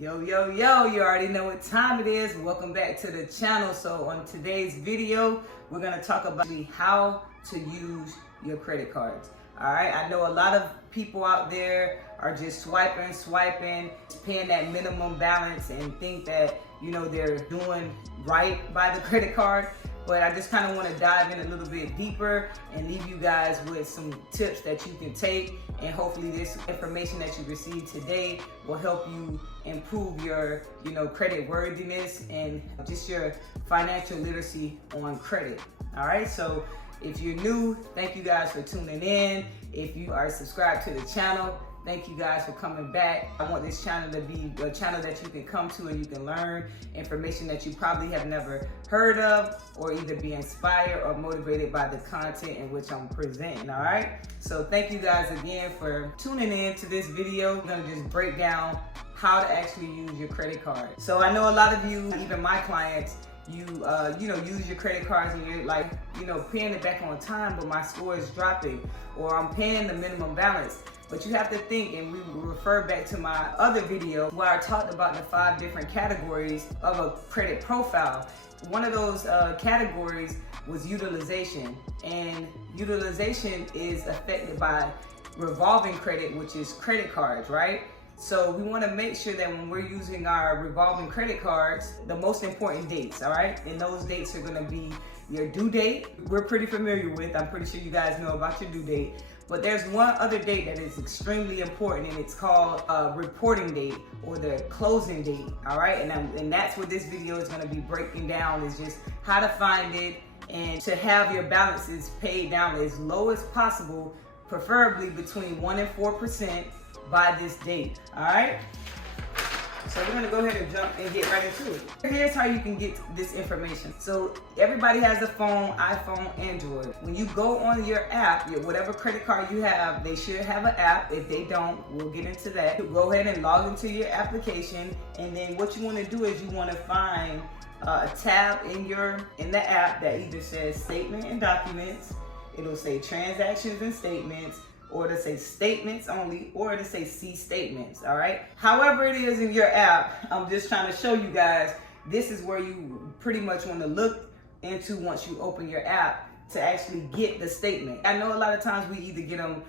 Yo, you already know what time it is. Welcome back to the channel. So on today's video, we're gonna talk about how to use your credit cards. All right, I know a lot of people out there are just swiping, paying that minimum balance and think that, you know, they're doing right by the credit card. But I just kind of want to dive in a little bit deeper and leave you guys with some tips that you can take, and hopefully this information that you received today will help you improve your, credit worthiness and just your financial literacy on credit. All right, so if you're new, thank you guys for tuning in. If you are subscribed to the channel, thank you guys for coming back. I want this channel to be a channel that you can come to and you can learn information that you probably have never heard of, or either be inspired or motivated by the content in which I'm presenting, all right? So thank you guys again for tuning in to this video. We're gonna just break down how to actually use your credit card. So I know a lot of you, even my clients, you use your credit cards and you're like, paying it back on time, but my score is dropping, or I'm paying the minimum balance. But you have to think, and we will refer back to my other video where I talked about the 5 different categories of a credit profile. One of those categories was utilization, and utilization is affected by revolving credit, which is credit cards, right? So we want to make sure that when we're using our revolving credit cards, the most important dates, all right? And those dates are going to be your due date. We're pretty familiar with. I'm pretty sure you guys know about your due date. But there's one other date that is extremely important, and it's called reporting date, or the closing date, all right? And that's what this video is going to be breaking down, is just how to find it and to have your balances paid down as low as possible, preferably between 1% and 4% by this date, all right? So we're gonna go ahead and jump and get right into it. Here's how you can get this information. So everybody has a phone, iPhone, Android. When you go on your app, whatever credit card you have, they should have an app. If they don't, we'll get into that. Go ahead and log into your application, and then what you wanna do is you wanna find a tab in the app that either says Statement and Documents, it'll say Transactions and Statements, or to say Statements Only, or to say See Statements, all right? However it is in your app, I'm just trying to show you guys, this is where you pretty much want to look into once you open your app to actually get the statement. I know a lot of times we either get them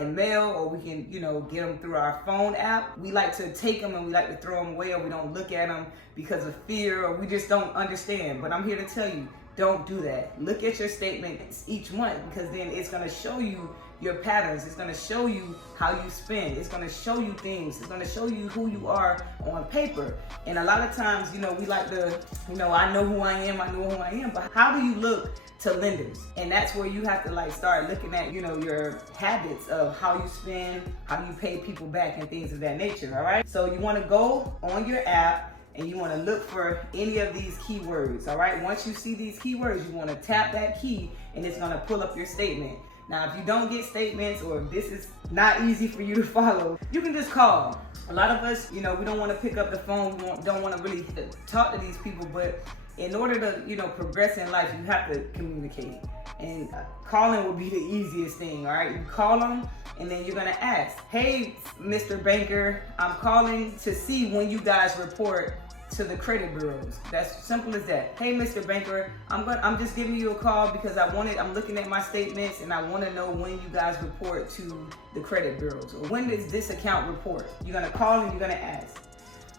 in mail, or we can, get them through our phone app. We like to take them and we like to throw them away, or we don't look at them because of fear, or we just don't understand. But I'm here to tell you, don't do that. Look at your statements each month, because then it's gonna show you your patterns. It's gonna show you how you spend. It's gonna show you things. It's gonna show you who you are on paper. And a lot of times, we like to, I know who I am, but how do you look to lenders? And that's where you have to start looking at, your habits of how you spend, how you pay people back, and things of that nature, all right? So you wanna go on your app and you wanna look for any of these keywords, all right? Once you see these keywords, you wanna tap that key and it's gonna pull up your statement. Now, if you don't get statements, or if this is not easy for you to follow, you can just call. A lot of us, we don't want to pick up the phone. We don't want to really talk to these people, but in order to, progress in life, you have to communicate. And calling will be the easiest thing, all right? You call them, and then you're gonna ask, hey, Mr. Banker, I'm calling to see when you guys report to the credit bureaus. That's simple as that. Hey, Mr. Banker, I'm just giving you a call because I'm looking at my statements and I want to know when you guys report to the credit bureaus, or when does this account report? You're gonna call and you're gonna ask.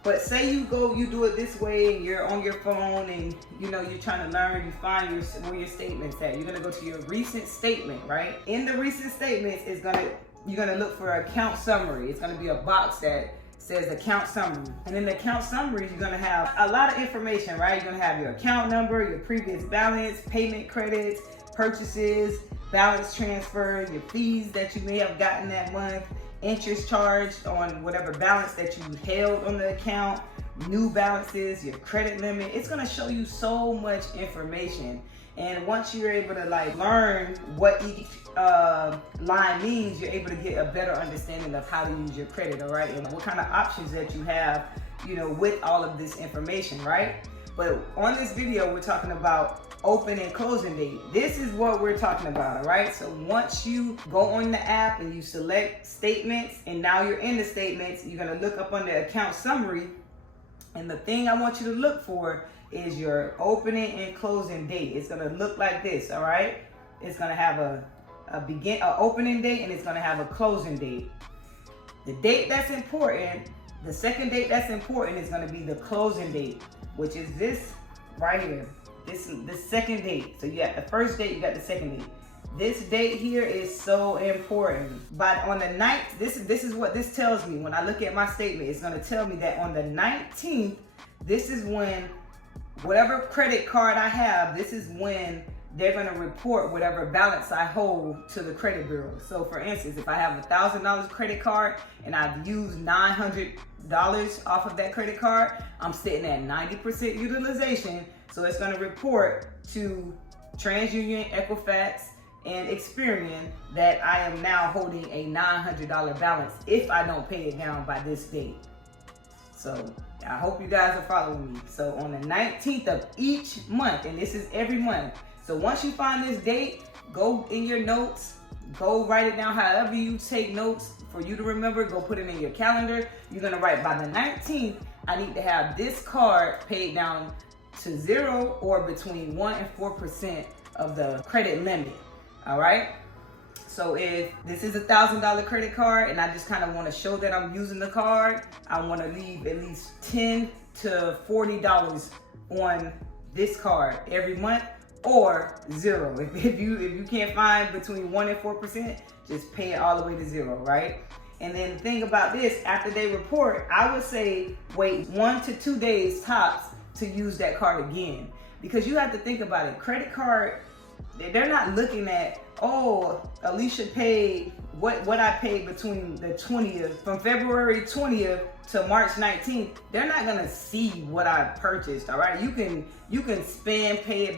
But say you do it this way, and you're on your phone, and you're trying to learn, you find where your statement's at. You're gonna go to your recent statement, right? In the recent statements, you're gonna look for account summary. It's gonna be a box that says account summary. And in the account summary, you're gonna have a lot of information, right? You're gonna have your account number, your previous balance, payment credits, purchases, balance transfer, your fees that you may have gotten that month, interest charged on whatever balance that you held on the account, new balances, your credit limit. It's gonna show you so much information. And once you're able to learn what each line means, you're able to get a better understanding of how to use your credit, all right? And what kind of options that you have, with all of this information, right? But on this video, we're talking about open and closing date. This is what we're talking about, all right? So once you go on the app and you select statements, and now you're in the statements, you're gonna look up under account summary, And the thing I want you to look for is your opening and closing date. It's gonna look like this, all right? It's gonna have a opening date, and it's gonna have a closing date. The date that's important, the second date that's important, is gonna be the closing date, which is this right here. This is the second date. So you got the first date, you got the second date. This date here is so important. But on the 9th, this is what this tells me. When I look at my statement, it's gonna tell me that on the 19th, this is when whatever credit card I have, this is when they're gonna report whatever balance I hold to the credit bureau. So for instance, if I have a $1,000 credit card and I've used $900 off of that credit card, I'm sitting at 90% utilization. So it's gonna report to TransUnion, Equifax, and Experian that I am now holding a $900 balance if I don't pay it down by this date. So I hope you guys are following me. So on the 19th of each month, and this is every month. So once you find this date, go in your notes, go write it down however you take notes for you to remember, go put it in your calendar. You're gonna write, by the 19th, I need to have this card paid down to 0 or between 1 and 4% of the credit limit. All right. So if this is a $1,000 credit card and I just kind of want to show that I'm using the card, I want to leave at least $10 to $40 on this card every month, or 0. If you can't find between 1 and 4%, just pay it all the way to 0, right? And then the thing about this, after they report, I would say wait 1 to 2 days tops to use that card again, because you have to think about it. Credit card, they're not looking at, oh, Alicia paid what I paid between the 20th, from February 20th to March 19th. They're not gonna see what I purchased, all right? You can spend, pay it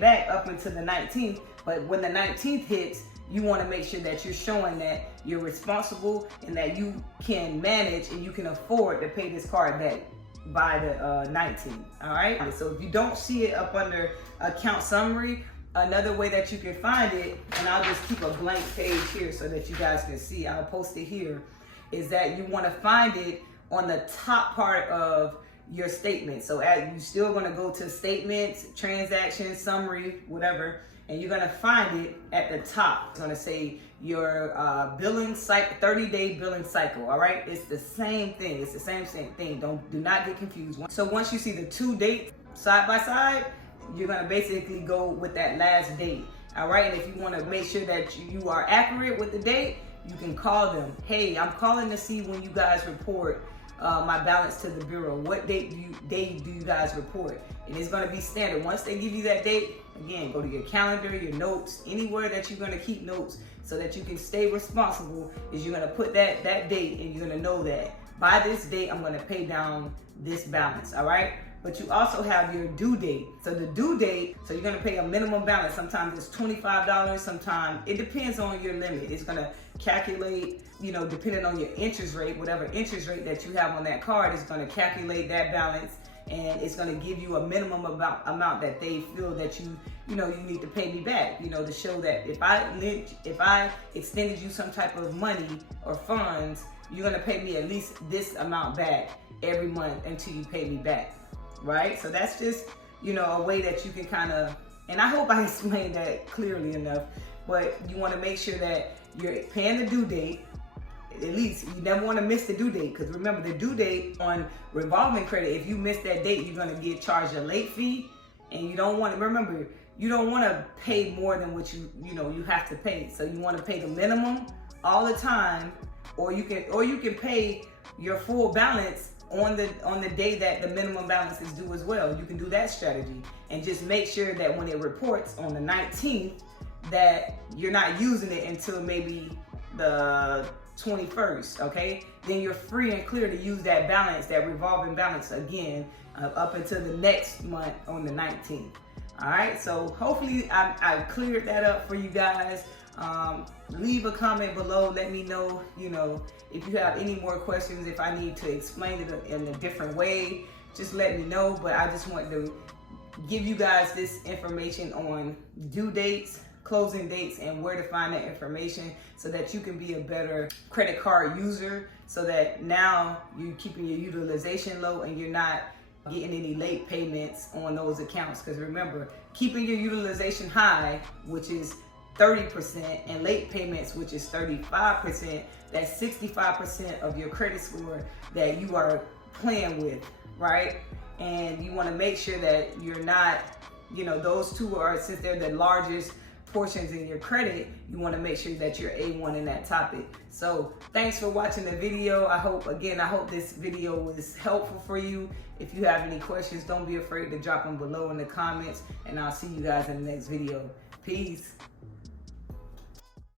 back up until the 19th, but when the 19th hits, you wanna make sure that you're showing that you're responsible and that you can manage and you can afford to pay this card back by the 19th, all right? So if you don't see it up under account summary, another way that you can find it, and I'll just keep a blank page here so that you guys can see, I'll post it here, is that you want to find it on the top part of your statement. So you're still going to go to statements, transactions, summary, whatever, and you're going to find it at the top. It's going to say your billing cycle, 30-day billing cycle, all right? It's the same thing. It's the same thing. Do not get confused. So once you see the two dates side by side, you're gonna basically go with that last date, all right? And if you wanna make sure that you are accurate with the date, you can call them. Hey, I'm calling to see when you guys report my balance to the bureau. What date do you guys report? And it's gonna be standard. Once they give you that date, again, go to your calendar, your notes, anywhere that you're gonna keep notes so that you can stay responsible, is you're gonna put that date, and you're gonna know that by this date, I'm gonna pay down this balance, all right? But you also have your due date. So the due date, so you're gonna pay a minimum balance. Sometimes it's $25, sometimes it depends on your limit. It's gonna calculate, depending on your interest rate, whatever interest rate that you have on that card is gonna calculate that balance, and it's gonna give you a minimum amount that they feel that you need to pay me back, to show that if I extended you some type of money or funds, you're gonna pay me at least this amount back every month until you pay me back. Right? So that's just, a way that you can kind of, and I hope I explained that clearly enough, but you want to make sure that you're paying the due date. At least you never want to miss the due date, because remember, the due date on revolving credit, if you miss that date, you're going to get charged a late fee, and you don't want to pay more than what you have to pay. So you want to pay the minimum all the time, or you can pay your full balance on the day that the minimum balance is due as well. You can do that strategy, and just make sure that when it reports on the 19th that you're not using it until maybe the 21st, okay? Then you're free and clear to use that balance, that revolving balance again, up until the next month on the 19th. All right, so hopefully I cleared that up for you guys. Leave a comment below. Let me know, if you have any more questions, if I need to explain it in a different way, just let me know. But I just want to give you guys this information on due dates, closing dates, and where to find that information so that you can be a better credit card user so that now you're keeping your utilization low and you're not getting any late payments on those accounts. Because remember, keeping your utilization high, which is 30%, and late payments, which is 35%, that's 65% of your credit score that you are playing with, right? And you want to make sure that you're not, those two are, since they're the largest portions in your credit, you want to make sure that you're A1 in that topic. So thanks for watching the video. I hope this video was helpful for you. If you have any questions, don't be afraid to drop them below in the comments, and I'll see you guys in the next video. Peace.